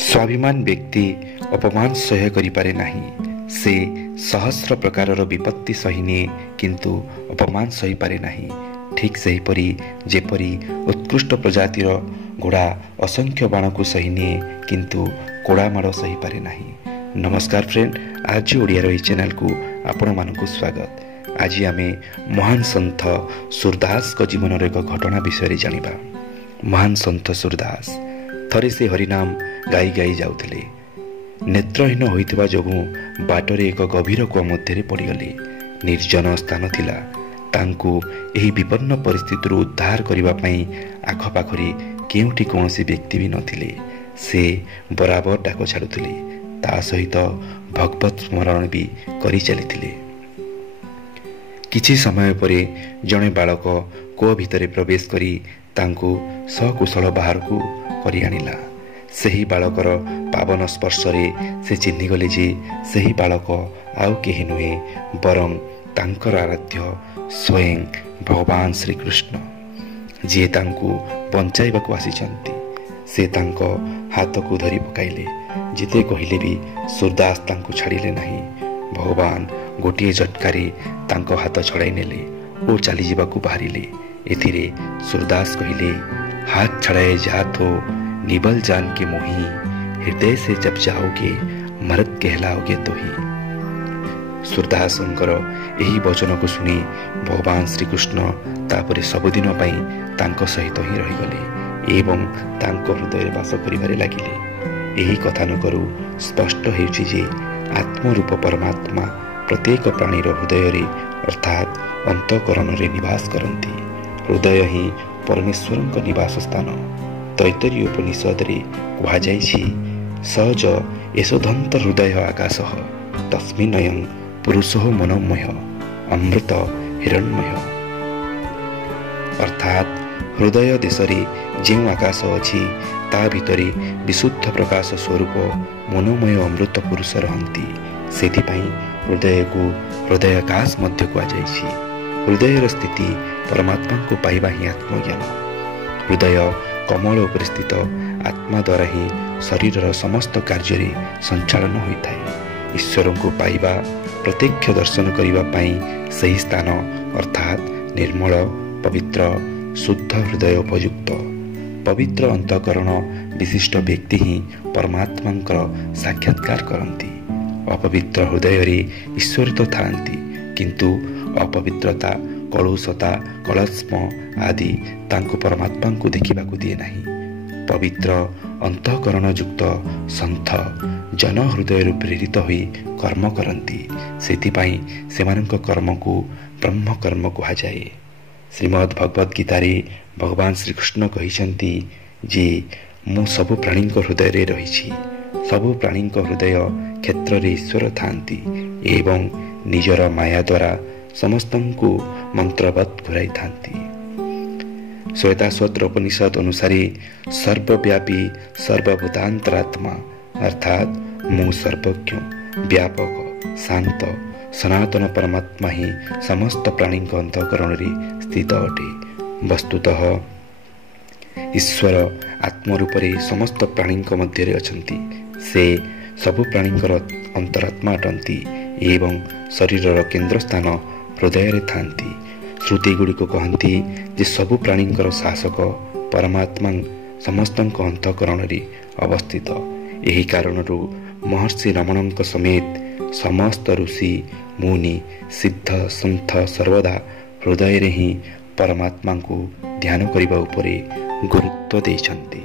स्वाभिमान व्यक्ति अपमान सह्य करिपारे नाही। से सहस्र प्रकारर विपत्ति सहिनिए किंतु अपमान सही पारे नाही। ठीक सेहीपरि जेपरि उत्कृष्ट प्रजातिर घोड़ा असंख्य बाण को सहिनिए किंतु कोड़ा माड़ सही पारे नाही। नमस्कार फ्रेंड, आज ओडिया रही चैनल को आपण मानकु स्वागत। आज आमे महान सन्थ सूरदास को जीवन एक घटना विषय जानिबा। महान सन्थ सूरदास थरे से हरिनाम गाई गाई जाउथिले। नेत्रहीन होइतिबा जोगु बाटरे एक गभीर कुआ मध्य पड़गले। निर्जन स्थान थिला। तांकु एही विपन्न परिस्थिति उद्धार करिबा पई आखपाखरे केउठी कौनसी व्यक्ति भी नथिले। से बराबर डाक छाड़ुथिले। ता सहित भगवत स्मरण भी करि चलिथिले। किछि समय परे जणे बालक कुआ भितरे प्रवेश करी तांकु सकुशल बाहर को करि आनिला। सेही बालकर पावन स्पर्श से चिन्हीगले जे सेही बालक आउ केही नुहे बरं तांकर आराध्य स्वयं भगवान श्रीकृष्ण, जी तांकु बंचाइबाकु आसिचंती। से तांको हाथ को धरी पकाइले। जिते कहिले भी सूरदास तांकु छाड़िले नहीं। भगवान गोटिए झटकारे तांको हाथ छड़ाई नेले और चली जाबाकु बाहरिले। एथिरे सूरदास कहिले, हाथ छड़ाए जा तो निबल जान के मोही, हृदय से जब जाओगे मर्द कहलाओगे तो ही। सूरदासंकर यही वचन को सुनी भगवान श्रीकृष्ण तापरे सबुदिन पई तांको सहित ही रहीगले एवं तांको हृदय वास करिबारे लागिले। यही कथानकरू स्पष्ट हेउछि जे आत्मरूप परमात्मा प्रत्येक प्राणीर हृदय रे अर्थात अंतःकरण रे निवास करंती। हृदय ही परमेश्वरंक निवास स्थान। तैतरीय उपनिषद रे कहा जाइछि, सहज यशोधंत हृदय आकाशः तस्मिन्नयं पुरुषो मनोमय अमृत हिरण्मय। अर्थात हृदय देशरे जेउ आकाश अछि ता भितरे विशुद्ध प्रकाश स्वरूप मनोमय अमृत पुरुष रहंती। सेथिपई हृदय को हृदय आकाश मध्य कहा जाइछि। हृदयर स्थिति परमात्मा को पाइबा ही आत्मज्ञान। हृदय कमल उपर स्थित आत्मा द्वारा ही शरीर समस्त कार्य संचालन होता है। ईश्वर को पाइबा प्रत्यक्ष दर्शन करने पाई सही स्थान अर्थात निर्मल पवित्र शुद्ध हृदय उपयुक्त। पवित्र अंतःकरण विशिष्ट व्यक्ति ही परमात्मा साक्षात्कार करती। अपवित्र हृदय रे ईश्वर तो थांती किंतु अपवित्रता कलुषता कलस्म आदि तांको परमात्मा को देखा दिए नहीं। पवित्र अंतःकरण युक्त सन्थ जन हृदय प्रेरित होई कर्म करती। सेथिपाई सेमानक कर्म को ब्रह्म कर्म कहा जाए। श्रीमद् भगवत गीतार भगवान श्रीकृष्ण कहिसंती जे मु सबु प्राणी हृदय रे रहिछि। सबु प्राणी हृदय क्षेत्र रे ईश्वर थांती एवं निजर माया द्वारा समस्त को मंत्रवत घुराई थांती। श्वेताश्वतर उपनिषद अनुसार सर्वव्यापी सर्वभूतांतरात्मा अर्थात मु सर्वज्ञ व्यापक शांत सनातन परमात्मा ही समस्त प्राणी अंतःकरण रे स्थित अटे। वस्तुतः ईश्वर आत्मरूपे समस्त प्राणी मध्य अछंती। से सबु प्राणी अंतरात्मा अटंती एवं शरीर केन्द्र स्थान हृदय रे थांती। श्रुति गुड़िक कहती जे सबु प्राणी शासक परमात्मा समस्त अंतःकरण रे अवस्थित। यही कारण महर्षि रमण समेत समस्त ऋषि मुनि सिद्ध सन्थ सर्वदा हृदय रे ही परमात्मा को ध्यान करने उपरे गुरुत्व देइछन्ति।